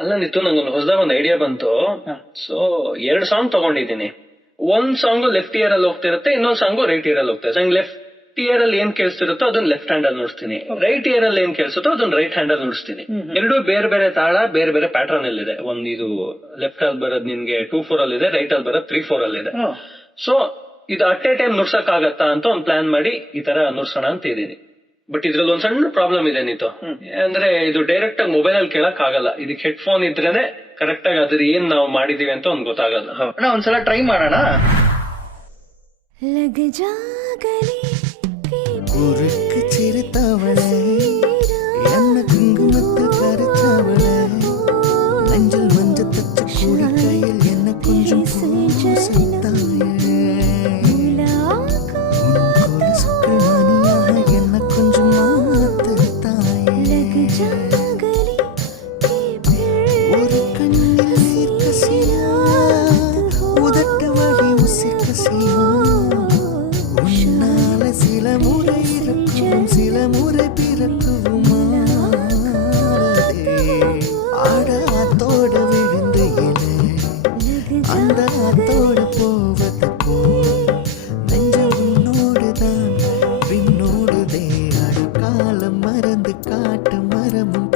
ಅಲ್ಲ ನಿತ್ತು ನಂಗೊಂದು ಹೊಸದಾಗ ಒಂದು ಐಡಿಯಾ ಬಂತು. ಸೊ 2 ಸಾಂಗ್ ತಗೊಂಡಿದ್ದೀನಿ. ಒಂದ್ ಸಾಂಗ್ ಲೆಫ್ಟ್ ಇಯರ್ ಅಲ್ಲಿ ಹೋಗ್ತಿರುತ್ತೆ, ಇನ್ನೊಂದ್ ಸಾಂಗ್ ರೈಟ್ ಇಯರ್ ಅಲ್ಲಿ ಹೋಗ್ತಿರುತ್ತೆ. ಲೆಫ್ಟ್ ಇಯರ್ ಅಲ್ಲಿ ಏನ್ ಕೇಳಿಸ್ತಿರುತ್ತೋ ಅದನ್ನ ಲೆಫ್ಟ್ ಹ್ಯಾಂಡ್ ಅಲ್ಲಿ ನುಡಿಸ್ತೀನಿ, ರೈಟ್ ಇಯರ್ ಅಲ್ಲಿ ಏನ್ ಕೇಳಿಸುತ್ತೋ ಅದನ್ನ ರೈಟ್ ಹ್ಯಾಂಡ್ ಅಲ್ಲಿ ನುಡಿಸ್ತೀನಿ. ಎರಡೂ ಬೇರೆ ಬೇರೆ ತಾಳ, ಬೇರೆ ಬೇರೆ ಪ್ಯಾಟರ್ನ್ ಅಲ್ಲಿ ಇದೆ. ಒಂದ್ ಇದು ಲೆಫ್ಟ್ ಅಲ್ಲಿ ಬರೋದ್ ನಿನ್ಗೆ 2/4 ಅಲ್ಲಿ ಇದೆ, ರೈಟ್ ಅಲ್ಲಿ ಬರೋದ್ 3/4 ಅಲ್ಲಿ ಇದೆ. ಸೊ ಇದು ಅಟ್ ಎ ಟೈಮ್ ನುಡ್ಸಕ್ ಆಗತ್ತಾ ಅಂತ ಒಂದ್ ಪ್ಲಾನ್ ಮಾಡಿ ಈ ತರ ನುಡ್ಸೋಣ ಅಂತ ಇದೀನಿ. ಬಟ್ ಇದ್ರಲ್ಲಿ ಒಂದ್ ಸಣ್ಣ ಪ್ರಾಬ್ಲಮ್ ಇದೆ ನೀತು. ಅಂದ್ರೆ ಇದು ಡೈರೆಕ್ಟ್ ಆಗಿ ಮೊಬೈಲ್ ಅಲ್ಲಿ ಕೇಳಕ್ ಆಗಲ್ಲ. ಇದಕ್ಕೆ ಹೆಡ್ಫೋನ್ ಇದ್ರೇನೆ ಕರೆಕ್ಟ್ ಆಗಿ ಅದ್ರ ಏನ್ ನಾವು ಮಾಡಿದೀವಿ ಅಂತ ಒಂದ್ ಗೊತ್ತಾಗಲ್ಲ. ಒಂದ್ಸಲ ಟ್ರೈ ಮಾಡೋಣ. ஊருக்கு சிரித்தவளே என்ன குங்குமத்தில் கரைத்தவளே மஞ்சள் மஞ்சள் தச்ச கூடிக்கையில் என்ன கொஞ்சம் பூசித்தாயே கொலுசுக்கள் மணியாக என்ன கொஞ்சம் மாத்துத்தாயே ஒரு கண்ணில் நீர் கசியா உதட்டு வழி உசி கசியா சில முறை இறக்கும் சில முறை பிறக்குமா ஆட அத்தோடு விழுந்து அந்த அத்தோடு போவது போல் நெஞ்சம் உன்னோடுதான் பின்னோடுதே அழகாலம் மறந்து காட்டு மரமும்